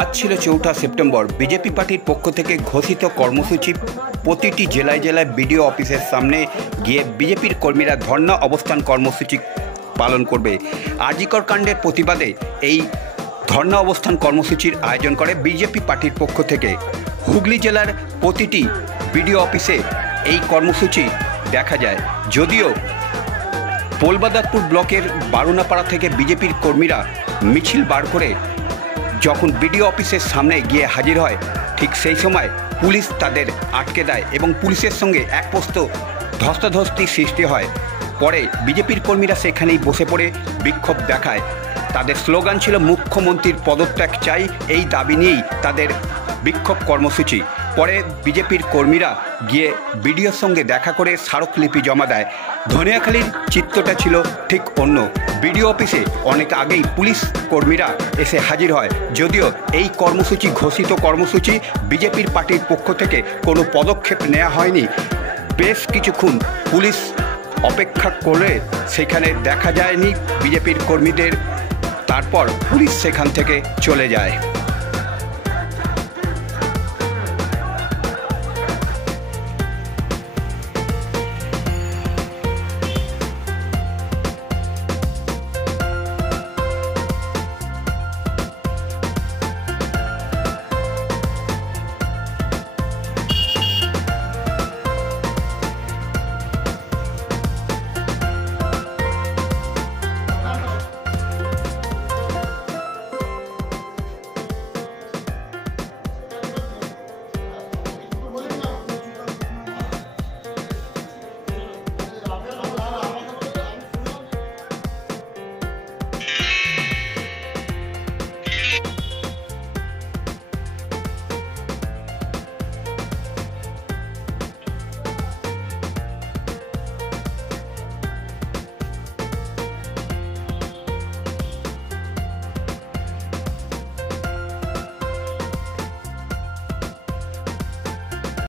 আজ ছিল 4 September. BJP পার্টির পক্ষ থেকে ঘোষিত কর্মসূচি প্রতিটি জেলায় জেলায় বিডিও অফিসের সামনে গিয়ে বিজেপির কর্মীরা ধর্ণা অবস্থান কর্মসূচি পালন করবে। আরজিকর কাণ্ডের প্রতিবাদে এই ধর্ণা অবস্থান কর্মসূচির আয়োজন করে বিজেপি পার্টির পক্ষ থেকে। হুগলি জেলার প্রতিটি বিডিও অফিসে এই কর্মসূচি দেখা যায়। যদিও পোলবাদারপুর ব্লকের বারুনাপাড়া থেকে বিজেপির কর্মীরা মিছিল বার করে যখন বিডিও অফিসের সামনে গিয়ে হাজির হয়, ঠিক সেই সময় পুলিশ তাদের আটকে দেয় এবং পুলিশের সঙ্গে এক পোস্ত ধস্তাধস্তি সৃষ্টি হয়। পরে বিজেপির কর্মীরা সেখানেই বসে পড়ে বিক্ষোভ দেখায়। তাদের স্লোগান ছিল মুখ্যমন্ত্রীর পদত্যাগ চাই, এই দাবি নিয়েই তাদের বিক্ষোভ কর্মসূচি। পরে বিজেপির কর্মীরা গিয়ে বিডিওর সঙ্গে দেখা করে স্মারকলিপি জমা দেয়। ধনিয়াখালীর চিত্রটা ছিল ঠিক অন্য। বিডিও অফিসে অনেক আগেই পুলিশ কর্মীরা এসে হাজির হয়। যদিও এই কর্মসূচি ঘোষিত কর্মসূচি, বিজেপির পার্টির পক্ষ থেকে কোনো পদক্ষেপ নেওয়া হয়নি। বেশ কিছুক্ষণ পুলিশ অপেক্ষা করে সেখানে দেখা যায়নি বিজেপির কর্মীদের। তারপর পুলিশ সেখান থেকে চলে যায়।